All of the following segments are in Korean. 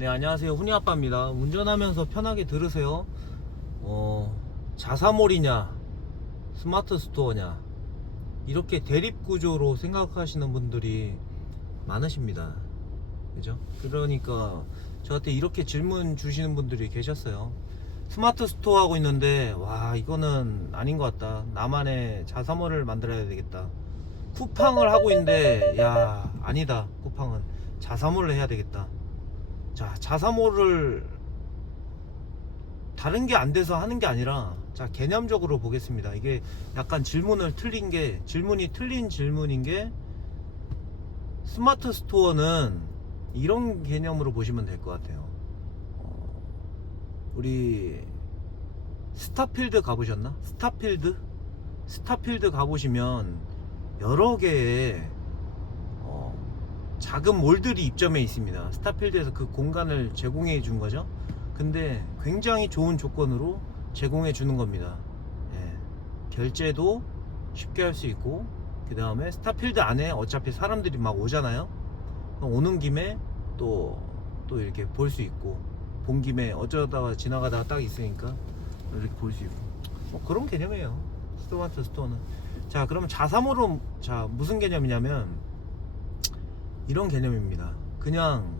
네, 안녕하세요. 훈이아빠입니다. 운전하면서 편하게 들으세요. 자사몰이냐 스마트 스토어냐 이렇게 대립구조로 생각하시는 분들이 많으십니다. 그죠? 그러니까 저한테 이렇게 질문 주시는 분들이 계셨어요. 스마트 스토어 하고 있는데 와, 이거는 아닌 것 같다. 나만의 자사몰을 만들어야 되겠다. 쿠팡을 하고 있는데 야, 아니다. 쿠팡은 자사몰을 해야 되겠다. 자, 자사몰을 다른 게 안 돼서 하는 게 아니라, 자, 개념적으로 보겠습니다. 이게 약간 질문이 틀린 질문인 게, 스마트 스토어는 이런 개념으로 보시면 될 것 같아요. 우리 스타필드 가보셨나? 스타필드 가보시면 여러 개의 작은 몰들이 입점해 있습니다. 스타필드에서 그 공간을 제공해 준 거죠. 근데 굉장히 좋은 조건으로 제공해 주는 겁니다. 예. 결제도 쉽게 할 수 있고, 그 다음에 스타필드 안에 어차피 사람들이 막 오잖아요. 오는 김에 또 이렇게 볼 수 있고, 본 김에 어쩌다가 지나가다가 딱 있으니까 이렇게 볼 수 있고, 뭐 그런 개념이에요. 스마트 스토어는. 자, 그러면 자사몰은 자 무슨 개념이냐면 이런 개념입니다. 그냥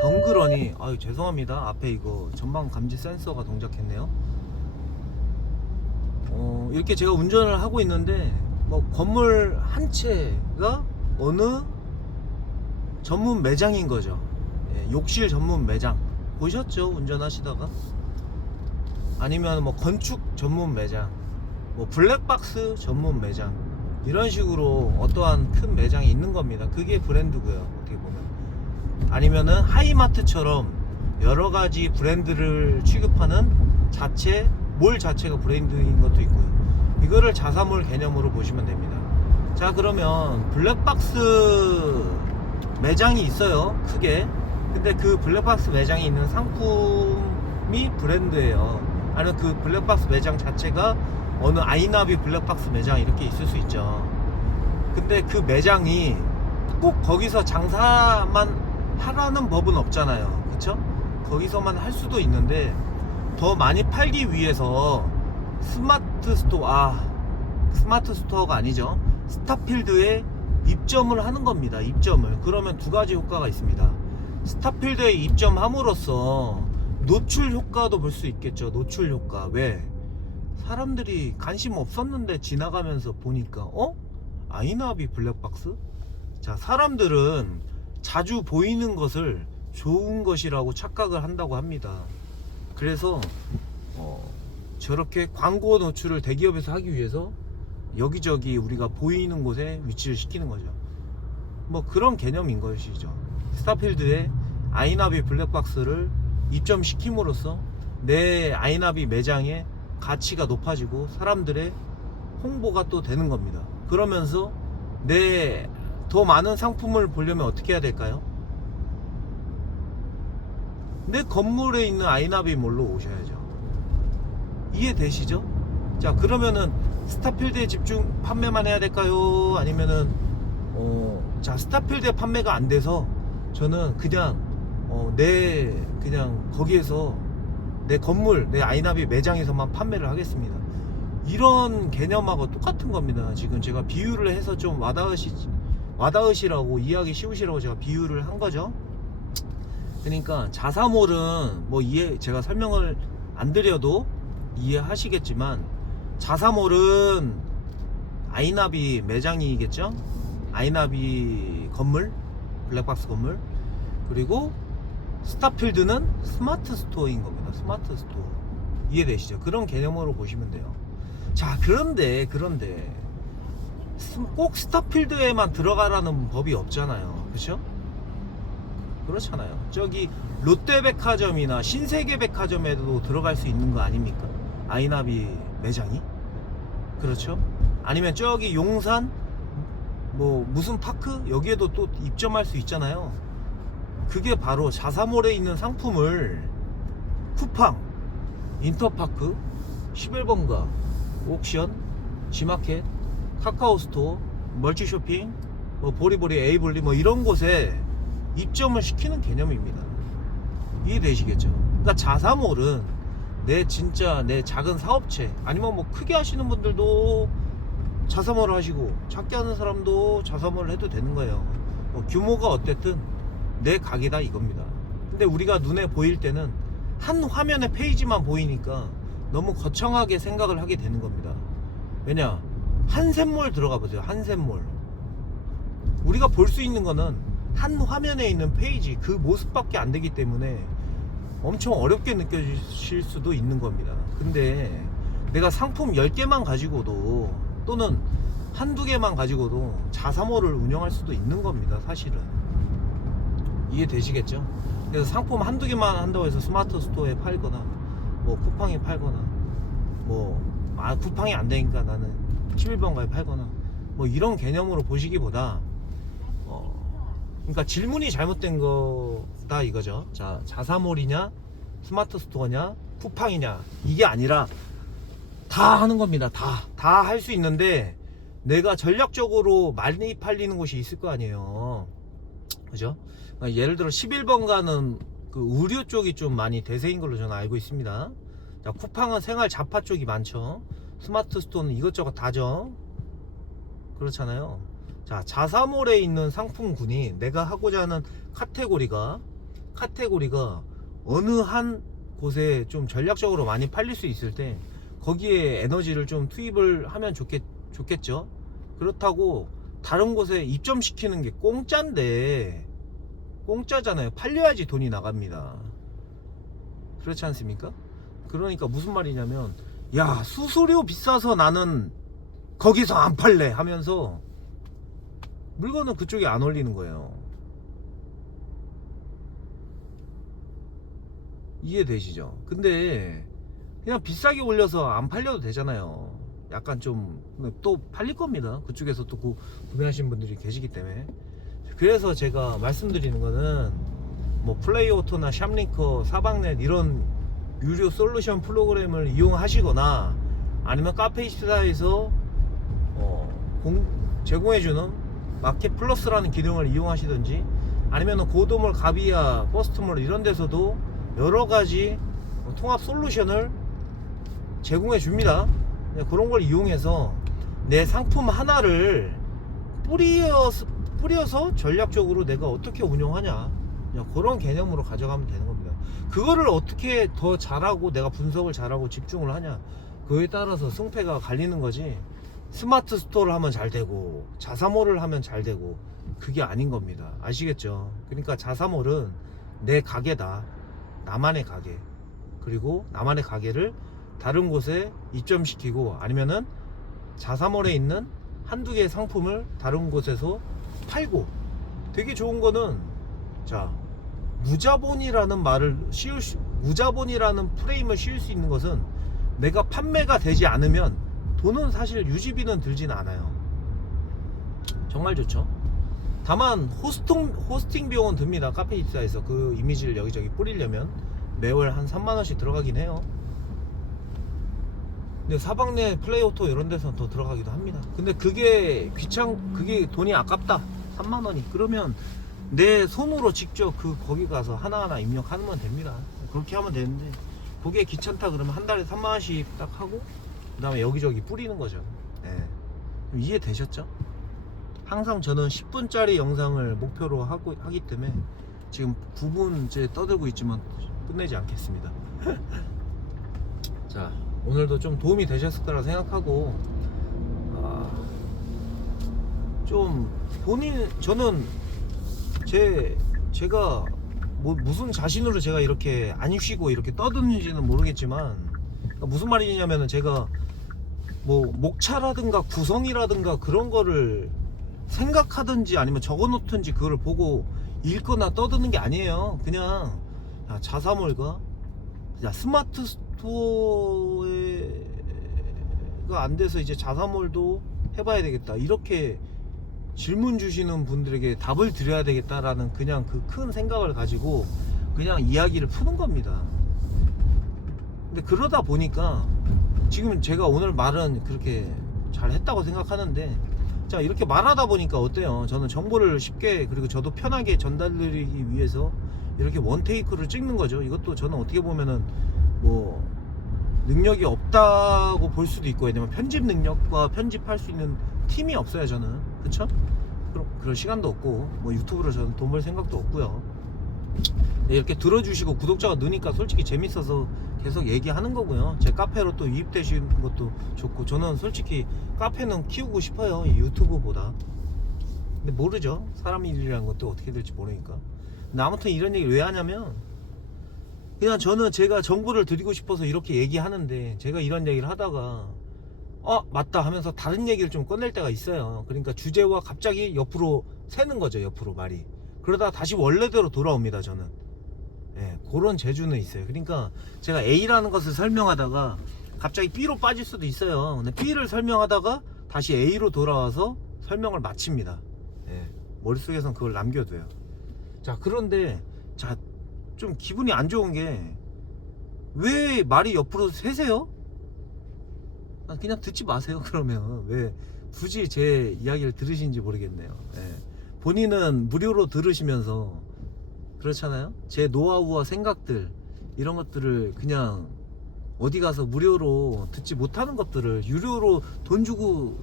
덩그러니, 아유 죄송합니다. 앞에 이거 전방 감지 센서가 동작했네요. 이렇게 제가 운전을 하고 있는데 뭐 건물 한 채가 어느 전문 매장인 거죠. 예, 욕실 전문 매장 보셨죠? 운전하시다가. 아니면 뭐 건축 전문 매장, 뭐 블랙박스 전문 매장, 이런 식으로 어떠한 큰 매장이 있는 겁니다. 그게 브랜드고요, 어떻게 보면. 아니면은 하이마트처럼 여러 가지 브랜드를 취급하는 몰 자체가 브랜드인 것도 있고요. 이거를 자사몰 개념으로 보시면 됩니다. 자, 그러면 블랙박스 매장이 있어요, 크게. 근데 그 블랙박스 매장에 있는 상품이 브랜드예요. 아니면 그 블랙박스 매장 자체가 어느 아이나비 블랙박스 매장 이렇게 있을 수 있죠. 근데 그 매장이 꼭 거기서 장사만 하라는 법은 없잖아요. 그쵸? 거기서만 할 수도 있는데, 더 많이 팔기 위해서 스마트 스토어가 아니죠. 스타필드에 입점을 하는 겁니다. 입점을. 그러면 두 가지 효과가 있습니다. 스타필드에 입점함으로써 노출 효과도 볼 수 있겠죠. 노출 효과. 왜? 사람들이 관심 없었는데 지나가면서 보니까 아이나비 블랙박스? 자, 사람들은 자주 보이는 것을 좋은 것이라고 착각을 한다고 합니다. 그래서 저렇게 광고 노출을 대기업에서 하기 위해서 여기저기 우리가 보이는 곳에 위치를 시키는 거죠. 뭐 그런 개념인 것이죠. 스타필드에 아이나비 블랙박스를 입점시킴으로써 내 아이나비 매장의 가치가 높아지고 사람들의 홍보가 또 되는 겁니다. 그러면서 더 많은 상품을 보려면 어떻게 해야 될까요? 내 건물에 있는 아이나비몰로 오셔야죠. 이해되시죠? 자, 그러면은 스타필드에 집중 판매만 해야 될까요? 아니면은 자, 스타필드에 판매가 안 돼서 저는 그냥 그냥 거기에서 내 건물, 내 아이나비 매장에서만 판매를 하겠습니다. 이런 개념하고 똑같은 겁니다. 지금 제가 비유를 해서 좀 와닿으시라고, 이해하기 쉬우시라고 제가 비유를 한 거죠. 그러니까 자사몰은 뭐 제가 설명을 안 드려도 이해하시겠지만, 자사몰은 아이나비 매장이겠죠. 아이나비 건물, 블랙박스 건물. 그리고 스타필드는 스마트 스토어인 겁니다. 스마트 스토어. 이해되시죠? 그런 개념으로 보시면 돼요. 자, 그런데 꼭 스타필드에만 들어가라는 법이 없잖아요. 그렇죠? 그렇잖아요. 저기 롯데백화점이나 신세계백화점에도 들어갈 수 있는 거 아닙니까? 아이나비 매장이. 그렇죠? 아니면 저기 용산 뭐 무슨 파크 여기에도 또 입점할 수 있잖아요. 그게 바로 자사몰에 있는 상품을 쿠팡, 인터파크, 11번가, 옥션, 지마켓, 카카오스토어, 멀티쇼핑, 뭐 보리보리, 에이블리 뭐 이런 곳에 입점을 시키는 개념입니다. 이해되시겠죠? 그러니까 자사몰은 진짜 내 작은 사업체 아니면 뭐 크게 하시는 분들도 자사몰을 하시고 작게 하는 사람도 자사몰을 해도 되는 거예요. 규모가 어쨌든 내 가게다 이겁니다. 근데 우리가 눈에 보일 때는 한 화면의 페이지만 보이니까 너무 거창하게 생각을 하게 되는 겁니다. 왜냐, 한샘몰 들어가 보세요. 한샘몰 우리가 볼 수 있는 거는 한 화면에 있는 페이지 그 모습밖에 안 되기 때문에 엄청 어렵게 느껴질 수도 있는 겁니다. 근데 내가 상품 10개만 가지고도 또는 한두 개만 가지고도 자사몰을 운영할 수도 있는 겁니다. 사실은 이해되시겠죠? 그래서 상품 한두 개만 한다고 해서 스마트 스토어에 팔거나 뭐 쿠팡에 팔거나 뭐 쿠팡이 안 되니까 나는 11번가에 팔거나 뭐 이런 개념으로 보시기보다 그러니까 질문이 잘못된 거다 이거죠. 자, 자사몰이냐 스마트 스토어냐 쿠팡이냐 이게 아니라 다 하는 겁니다. 다 할 수 있는데 내가 전략적으로 많이 팔리는 곳이 있을 거 아니에요. 그죠? 그러니까 예를 들어 11번가는 그 의류 쪽이 좀 많이 대세인 걸로 저는 알고 있습니다. 자, 쿠팡은 생활 잡화 쪽이 많죠. 스마트 스토어는 이것저것 다죠. 그렇잖아요. 자, 자사몰에 있는 상품군이 내가 하고자 하는 카테고리가 어느 한 곳에 좀 전략적으로 많이 팔릴 수 있을 때 거기에 에너지를 좀 투입을 하면 좋겠죠. 그렇다고 다른 곳에 입점시키는 게 공짜잖아요. 팔려야지 돈이 나갑니다. 그렇지 않습니까? 그러니까 무슨 말이냐면, 야, 수수료 비싸서 나는 거기서 안 팔래 하면서 물건은 그쪽에 안 올리는 거예요. 이해되시죠? 근데 그냥 비싸게 올려서 안 팔려도 되잖아요. 약간 좀 또 팔릴 겁니다. 그쪽에서 또 구매하시는 분들이 계시기 때문에. 그래서 제가 말씀드리는 거는 뭐 플레이오토나 샵링커, 사방넷 이런 유료 솔루션 프로그램을 이용하시거나 아니면 카페이스타에서 제공해주는 마켓 플러스라는 기능을 이용하시든지 아니면 고도몰, 가비아, 버스트몰 이런 데서도 여러가지 통합 솔루션을 제공해 줍니다. 그런 걸 이용해서 내 상품 하나를 뿌려서 전략적으로 내가 어떻게 운영하냐, 그냥 그런 개념으로 가져가면 되는 겁니다. 그거를 어떻게 더 잘하고 내가 분석을 잘하고 집중을 하냐, 그거에 따라서 승패가 갈리는 거지. 스마트 스토어를 하면 잘 되고 자사몰을 하면 잘 되고 그게 아닌 겁니다. 아시겠죠? 그러니까 자사몰은 내 가게다, 나만의 가게. 그리고 나만의 가게를 다른 곳에 입점시키고 아니면은 자사몰에 있는 한두 개의 상품을 다른 곳에서 팔고. 되게 좋은 거는, 자, 무자본이라는 무자본이라는 프레임을 씌울 수 있는 것은 내가 판매가 되지 않으면 돈은 사실 유지비는 들진 않아요. 정말 좋죠. 다만 호스팅 비용은 듭니다. 카페이스타에서 그 이미지를 여기저기 뿌리려면 매월 한 3만원씩 들어가긴 해요. 근데 사방내 플레이오토 이런 데서는 더 들어가기도 합니다. 근데 그게 그게 돈이 아깝다, 3만원이. 그러면 내 손으로 직접 거기 가서 하나하나 입력하면 됩니다. 그렇게 하면 되는데 그게 귀찮다 그러면 한 달에 3만원씩 딱 하고 그 다음에 여기저기 뿌리는 거죠. 네. 이해되셨죠? 항상 저는 10분짜리 영상을 목표로 하기 때문에 지금 9분째 떠들고 있지만 끝내지 않겠습니다. 자, 오늘도 좀 도움이 되셨을 거라 생각하고, 좀 저는 제가 무슨 자신으로 제가 이렇게 안 쉬고 이렇게 떠드는지는 모르겠지만, 무슨 말이냐면은 제가 뭐 목차라든가 구성이라든가 그런 거를 생각하든지 아니면 적어 놓든지 그거를 보고 읽거나 떠드는 게 아니에요. 그냥 자사몰과 스마트 스토어가 안 돼서 이제 자사몰도 해봐야 되겠다, 이렇게 질문 주시는 분들에게 답을 드려야 되겠다라는 그냥 그 큰 생각을 가지고 그냥 이야기를 푸는 겁니다. 근데 그러다 보니까 지금 제가 오늘 말은 그렇게 잘 했다고 생각하는데 자, 이렇게 말하다 보니까 어때요? 저는 정보를 쉽게, 그리고 저도 편하게 전달드리기 위해서 이렇게 원테이크를 찍는 거죠. 이것도 저는 어떻게 보면은 뭐 능력이 없다고 볼 수도 있고, 왜냐면 편집 능력과 편집할 수 있는 팀이 없어요, 저는. 그쵸? 그럴 시간도 없고, 뭐 유튜브로 저는 돈 벌 생각도 없고요. 네, 이렇게 들어주시고 구독자가 느니까 솔직히 재밌어서 계속 얘기하는 거고요. 제 카페로 또 유입되시는 것도 좋고, 저는 솔직히 카페는 키우고 싶어요, 이 유튜브보다. 근데 모르죠, 사람 일이라는 것도 어떻게 될지 모르니까. 근데 아무튼 이런 얘기를 왜 하냐면, 그냥 저는 제가 정보를 드리고 싶어서 이렇게 얘기하는데, 제가 이런 얘기를 하다가 맞다 하면서 다른 얘기를 좀 꺼낼 때가 있어요. 그러니까 주제와 갑자기 옆으로 새는 거죠, 옆으로 말이. 그러다가 다시 원래대로 돌아옵니다, 저는. 예, 그런 재주는 있어요. 그러니까 제가 A라는 것을 설명하다가 갑자기 B로 빠질 수도 있어요. 근데 B를 설명하다가 다시 A로 돌아와서 설명을 마칩니다. 예, 머릿속에선 그걸 남겨둬요. 자, 그런데 자, 좀 기분이 안 좋은 게, 왜 말이 옆으로 새세요? 그냥 듣지 마세요. 그러면 왜 굳이 제 이야기를 들으신지 모르겠네요. 예. 본인은 무료로 들으시면서, 그렇잖아요, 제 노하우와 생각들, 이런 것들을 그냥 어디 가서 무료로 듣지 못하는 것들을 유료로 돈 주고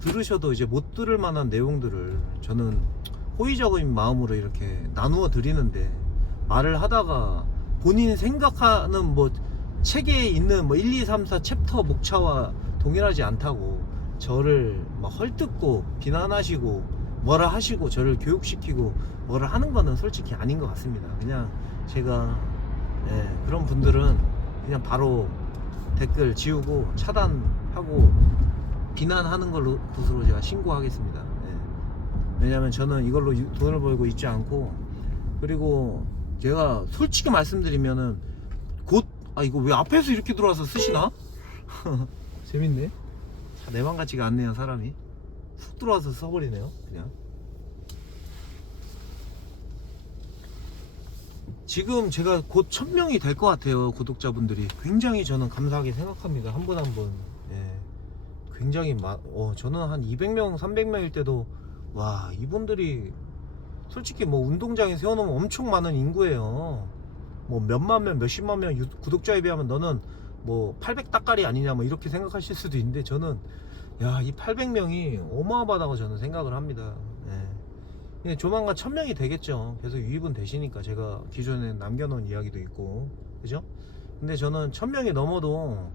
들으셔도 이제 못 들을 만한 내용들을 저는 호의적인 마음으로 이렇게 나누어 드리는데, 말을 하다가 본인 생각하는 뭐 책에 있는 뭐 1, 2, 3, 4 챕터 목차와 동일하지 않다고 저를 막 헐뜯고 비난하시고 뭐라 하시고 저를 교육시키고 뭐라 하는 거는 솔직히 아닌 것 같습니다. 그냥 제가, 그런 분들은 그냥 바로 댓글 지우고 차단하고 비난하는 것으로 제가 신고하겠습니다. 왜냐면 저는 이걸로 돈을 벌고 있지 않고, 그리고 제가 솔직히 말씀드리면은 곧, 이거 왜 앞에서 이렇게 들어와서 쓰시나? 재밌네. 내 맘 같지가 않네요, 사람이. 훅 들어와서 써버리네요, 그냥. 지금 제가 곧 1000명이 될 것 같아요, 구독자분들이. 굉장히 저는 감사하게 생각합니다, 한 분 한 분. 굉장히 저는 한 200명 300명일 때도, 와, 이분들이 솔직히 뭐 운동장에 세워놓으면 엄청 많은 인구예요. 뭐 몇만 명 몇십만 명 구독자에 비하면 너는 뭐 800 따까리 아니냐 뭐 이렇게 생각하실 수도 있는데, 저는 야, 이 800명이 어마어마하다고 저는 생각을 합니다. 조만간 1000명이 되겠죠. 계속 유입은 되시니까, 제가 기존에 남겨놓은 이야기도 있고, 그죠? 근데 저는 1000명이 넘어도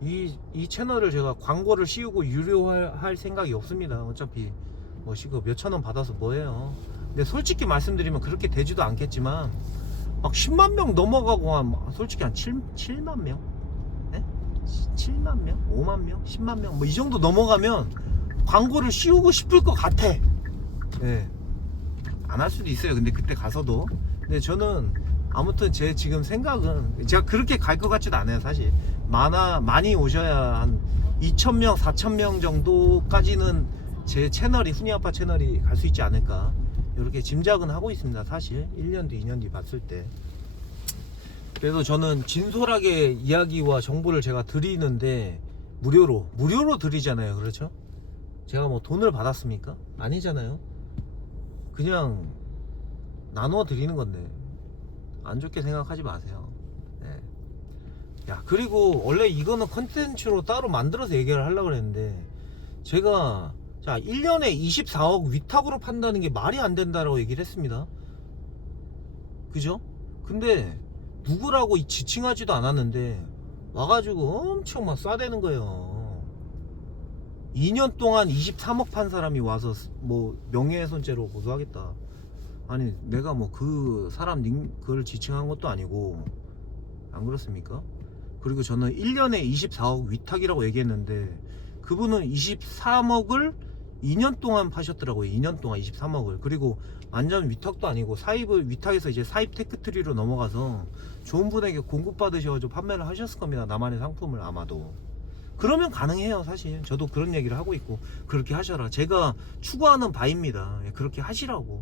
이 채널을 제가 광고를 씌우고 유료할 생각이 없습니다. 어차피 뭐 몇천원 받아서 뭐해요. 근데 솔직히 말씀드리면 그렇게 되지도 않겠지만, 막 10만 명 넘어가고 솔직히 한 7만 명? 7만 명? 5만 명? 10만 명? 뭐 이 정도 넘어가면 광고를 씌우고 싶을 것 같아. 안 할 수도 있어요, 근데 그때 가서도. 근데 저는 아무튼 제 지금 생각은, 제가 그렇게 갈 것 같지도 않아요, 사실. 많이 오셔야 한 2,000명 4,000명 정도까지는 제 채널이, 훈이아빠 채널이 갈 수 있지 않을까, 이렇게 짐작은 하고 있습니다, 사실. 1년 뒤 2년 뒤 봤을 때. 그래서 저는 진솔하게 이야기와 정보를 제가 드리는데, 무료로 드리잖아요, 그렇죠? 제가 뭐 돈을 받았습니까? 아니잖아요. 그냥 나누어 드리는 건데 안 좋게 생각하지 마세요. 야, 그리고 원래 이거는 컨텐츠로 따로 만들어서 얘기를 하려고 그랬는데, 제가 1년에 24억 위탁으로 판다는 게 말이 안 된다라고 얘기를 했습니다. 그죠? 근데 누구라고 지칭하지도 않았는데 와가지고 엄청 막 쏴대는 거예요. 2년 동안 23억 판 사람이 와서 뭐 명예훼손죄로 고소하겠다. 아니, 내가 뭐 그 사람 그걸 지칭한 것도 아니고, 안 그렇습니까? 그리고 저는 1년에 24억 위탁이라고 얘기했는데, 그분은 23억을 2년 동안 파셨더라고요. 2년 동안 23억을. 그리고 완전 위탁도 아니고 위탁에서 이제 사입 테크트리로 넘어가서 좋은 분에게 공급받으셔가지고 판매를 하셨을 겁니다, 나만의 상품을. 아마도 그러면 가능해요, 사실. 저도 그런 얘기를 하고 있고, 그렇게 하셔라, 제가 추구하는 바입니다. 그렇게 하시라고.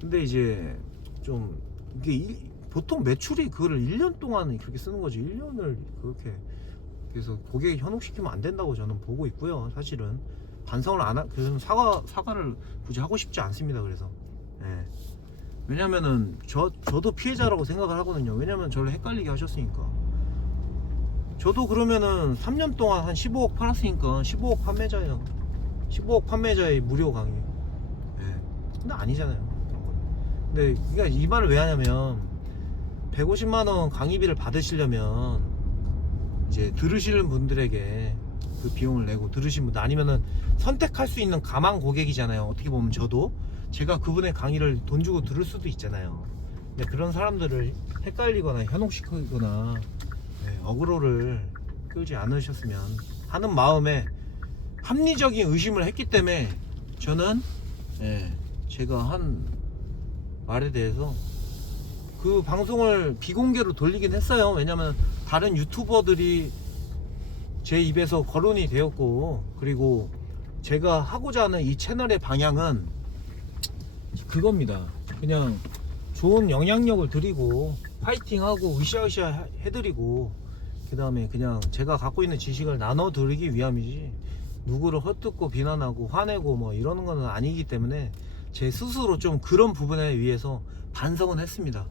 근데 이제 좀 이게 보통 매출이 그거를 1년 동안 그렇게 쓰는 거지, 1년을 그렇게. 그래서 고객에 현혹시키면 안 된다고 저는 보고 있고요, 사실은. 반성을 그 사과를 굳이 하고 싶지 않습니다. 그래서 예. 왜냐면은 저도 피해자라고 생각을 하거든요. 왜냐면 저를 헷갈리게 하셨으니까. 저도 그러면은 3년 동안 한 15억 팔았으니까 15억 판매자예요. 15억 판매자의 무료 강의. 예. 근데 아니잖아요. 그런 건. 근데 그러니까 이 말을 왜 하냐면 150만원 강의비를 받으시려면 이제 들으시는 분들에게 그 비용을 내고 들으신 분들 아니면은 선택할 수 있는 가망 고객이잖아요. 어떻게 보면 저도 제가 그분의 강의를 돈 주고 들을 수도 있잖아요. 근데 그런 사람들을 헷갈리거나 현혹시키거나 어그로를 끌지 않으셨으면 하는 마음에 합리적인 의심을 했기 때문에 저는 제가 한 말에 대해서 그 방송을 비공개로 돌리긴 했어요. 왜냐면 다른 유튜버들이 제 입에서 거론이 되었고, 그리고 제가 하고자 하는 이 채널의 방향은 그겁니다. 그냥 좋은 영향력을 드리고 파이팅하고 으쌰으쌰 해드리고, 그 다음에 그냥 제가 갖고 있는 지식을 나눠드리기 위함이지 누구를 헛듣고 비난하고 화내고 뭐 이러는 건 아니기 때문에 제 스스로 좀 그런 부분에 의해서 반성은 했습니다.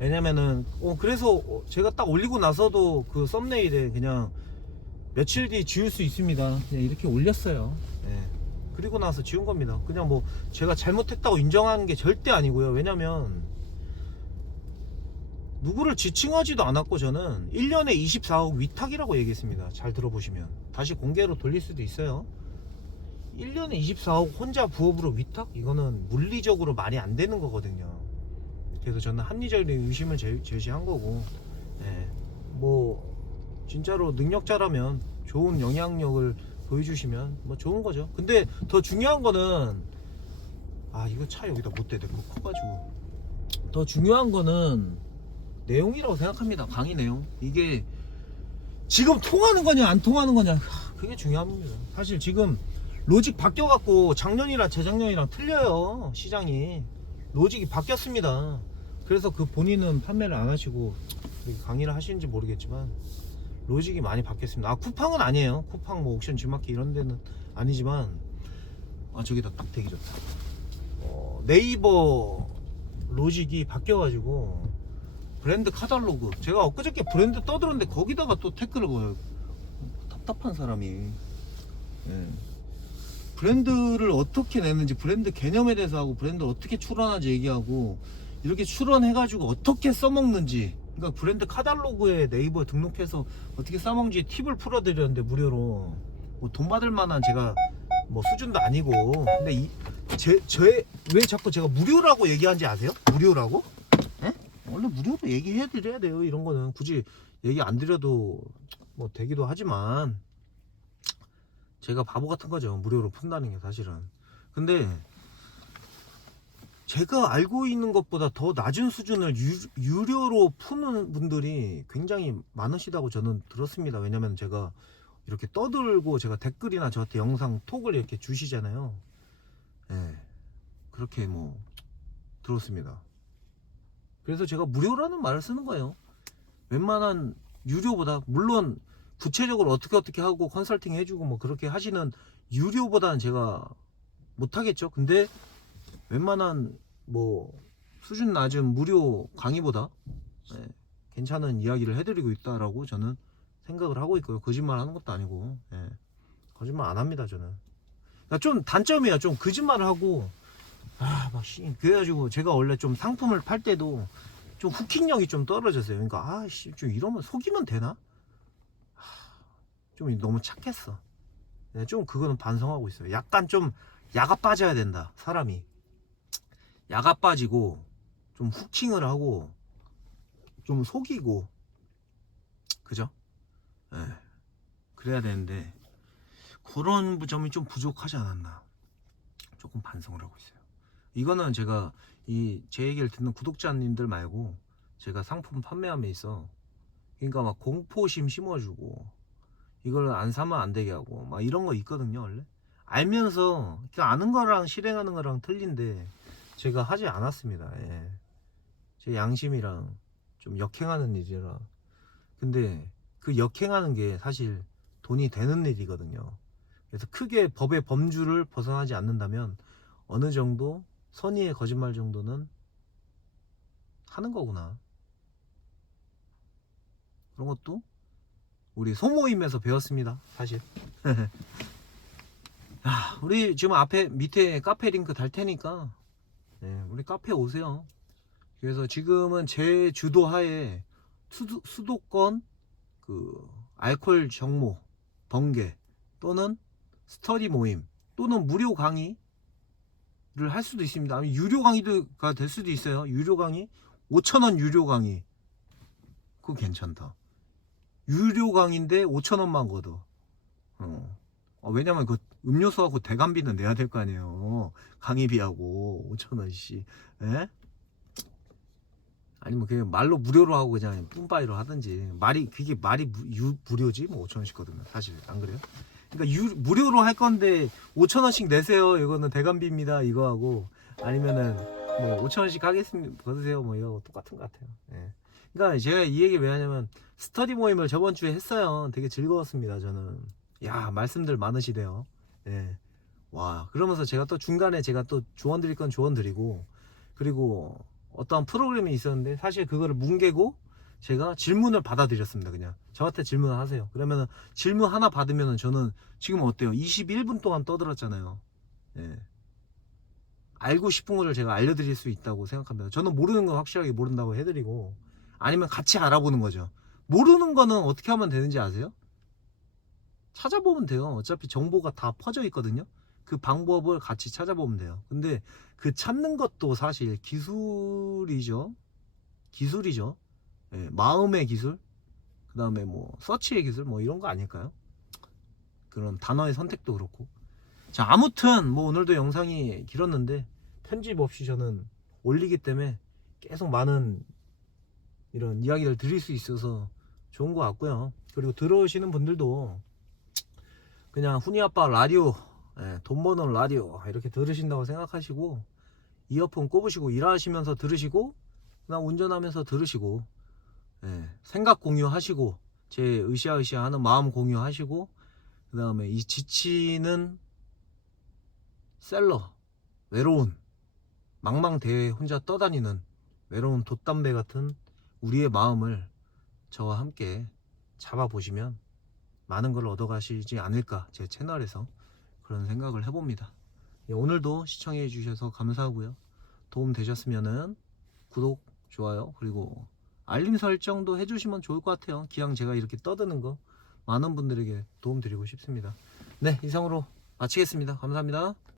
왜냐면은 그래서 제가 딱 올리고 나서도 그 썸네일에 그냥 며칠 뒤 지울 수 있습니다 그냥 이렇게 올렸어요. 그리고 나서 지운 겁니다. 그냥 뭐 제가 잘못했다고 인정하는 게 절대 아니고요. 왜냐면 누구를 지칭하지도 않았고 저는 1년에 24억 위탁이라고 얘기했습니다. 잘 들어보시면 다시 공개로 돌릴 수도 있어요. 1년에 24억 혼자 부업으로 위탁? 이거는 물리적으로 말이 안 되는 거거든요. 그래서 저는 합리적인 의심을 제시한 거고, 뭐 진짜로 능력자라면 좋은 영향력을 보여주시면 뭐 좋은 거죠. 근데 더 중요한 거는 이거 차 여기다 못 대, 내거 커가지고. 더 중요한 거는 내용이라고 생각합니다. 강의 내용. 이게 지금 통하는 거냐 안 통하는 거냐 그게 중요합니다. 사실 지금 로직 바뀌어갖고 작년이랑 재작년이랑 틀려요. 시장이 로직이 바뀌었습니다. 그래서 그 본인은 판매를 안 하시고 강의를 하시는지 모르겠지만 로직이 많이 바뀌었습니다. 쿠팡은 아니에요. 쿠팡 뭐 옥션 G마켓 이런 데는 아니지만 저기다 딱 되기 좋다. 네이버 로직이 바뀌어가지고 브랜드 카탈로그, 제가 엊그저께 브랜드 떠들었는데 거기다가 또 댓글을 보여요. 답답한 사람이. 브랜드를 어떻게 내는지, 브랜드 개념에 대해서 하고, 브랜드를 어떻게 출원하는지 얘기하고, 이렇게 출원해가지고 어떻게 써먹는지, 그러니까 브랜드 카탈로그에 네이버에 등록해서 어떻게 써먹는지 팁을 풀어드렸는데 무료로 뭐 돈 받을 만한 제가 뭐 수준도 아니고. 근데 왜 자꾸 제가 무료라고 얘기하는지 아세요? 무료라고? 원래 무료로 얘기해 드려야 돼요. 이런 거는 굳이 얘기 안 드려도 뭐 되기도 하지만 제가 바보 같은 거죠. 무료로 푼다는 게 사실은. 근데 제가 알고 있는 것보다 더 낮은 수준을 유료로 푸는 분들이 굉장히 많으시다고 저는 들었습니다. 왜냐면 제가 이렇게 떠들고 제가 댓글이나 저한테 영상 톡을 이렇게 주시잖아요. 그렇게 뭐 들었습니다. 그래서 제가 무료라는 말을 쓰는 거예요. 웬만한 유료보다, 물론 구체적으로 어떻게 하고 컨설팅 해주고 뭐 그렇게 하시는 유료보다는 제가 못하겠죠. 근데 웬만한 뭐 수준 낮은 무료 강의보다 괜찮은 이야기를 해드리고 있다라고 저는 생각을 하고 있고요. 거짓말 하는 것도 아니고 거짓말 안 합니다. 저는. 그러니까 좀 단점이야. 좀 거짓말을 하고 그래가지고 제가 원래 좀 상품을 팔 때도 좀 후킹력이 좀 떨어졌어요. 그러니까 좀 이러면 속이면 되나? 좀 너무 착했어. 좀 그거는 반성하고 있어요. 약간 좀 야가 빠져야 된다. 사람이 야가 빠지고 좀 후킹을 하고 좀 속이고, 그죠? 그래야 되는데 그런 점이 좀 부족하지 않았나, 조금 반성을 하고 있어요. 이거는 제가 제 얘기를 듣는 구독자님들 말고 제가 상품 판매함에 있어, 그러니까 막 공포심 심어주고 이걸 안 사면 안 되게 하고 막 이런 거 있거든요. 원래 알면서 아는 거랑 실행하는 거랑 틀린데 제가 하지 않았습니다. 제 양심이랑 좀 역행하는 일이라. 근데 그 역행하는 게 사실 돈이 되는 일이거든요. 그래서 크게 법의 범주를 벗어나지 않는다면 어느 정도 선의의 거짓말 정도는 하는 거구나. 그런 것도 우리 소모임에서 배웠습니다, 사실. 우리 지금 앞에 밑에 카페 링크 달 테니까 우리 카페 오세요. 그래서 지금은 제 주도하에 수도권 그 알코올 정모 번개 또는 스터디 모임 또는 무료 강의를 할 수도 있습니다. 아니면 유료 강의가 될 수도 있어요. 유료 강의 5,000원 유료 강의 그거 괜찮다. 유료 강의인데 5,000원만 걷어. 왜냐면 그 음료수하고 대관비는 내야 될 거 아니에요. 강의비하고 5,000원씩. 예? 아니면 그냥 말로 무료로 하고 그냥 뿜빠이로 하든지. 그게 말이 무료지? 뭐 5,000원씩 거든요. 사실 안 그래요? 그러니까 무료로 할 건데 5,000원씩 내세요. 이거는 대관비입니다. 이거 하고 아니면은 뭐 5,000원씩 하겠습니다. 받으세요. 뭐 이거 똑같은 것 같아요. 예. 그러니까 제가 이 얘기 왜 하냐면 스터디 모임을 저번 주에 했어요. 되게 즐거웠습니다. 저는. 야, 말씀들 많으시대요. 예. 와, 그러면서 제가 또 중간에 제가 또 조언 드릴 건 조언 드리고 그리고 어떠한 프로그램이 있었는데 사실 그거를 뭉개고 제가 질문을 받아드렸습니다. 그냥 저한테 질문을 하세요. 그러면은 질문 하나 받으면은 저는 지금 어때요? 21분 동안 떠들었잖아요. 예. 알고 싶은 거를 제가 알려드릴 수 있다고 생각합니다. 저는 모르는 건 확실하게 모른다고 해드리고 아니면 같이 알아보는 거죠. 모르는 거는 어떻게 하면 되는지 아세요? 찾아보면 돼요. 어차피 정보가 다 퍼져 있거든요. 그 방법을 같이 찾아보면 돼요. 근데 그 찾는 것도 사실 기술이죠. 기술이죠. 예, 마음의 기술, 그 다음에 뭐 서치의 기술 뭐 이런 거 아닐까요? 그런 단어의 선택도 그렇고. 자, 아무튼 뭐 오늘도 영상이 길었는데 편집 없이 저는 올리기 때문에 계속 많은 이런 이야기를 드릴 수 있어서 좋은 것 같고요. 그리고 들어오시는 분들도 그냥 훈이 아빠 라디오, 돈 버는 라디오 이렇게 들으신다고 생각하시고 이어폰 꼽으시고 일하시면서 들으시고 그냥 운전하면서 들으시고 생각 공유하시고 제 으쌰으쌰 하는 마음 공유하시고 그 다음에 이 지치는 셀러 외로운 망망대해 혼자 떠다니는 외로운 돛담배 같은 우리의 마음을 저와 함께 잡아보시면 많은 걸 얻어가시지 않을까 제 채널에서 그런 생각을 해봅니다. 오늘도 시청해 주셔서 감사하고요. 도움 되셨으면은 구독, 좋아요 그리고 알림 설정도 해주시면 좋을 것 같아요. 기왕 제가 이렇게 떠드는 거 많은 분들에게 도움 드리고 싶습니다. 네, 이상으로 마치겠습니다. 감사합니다.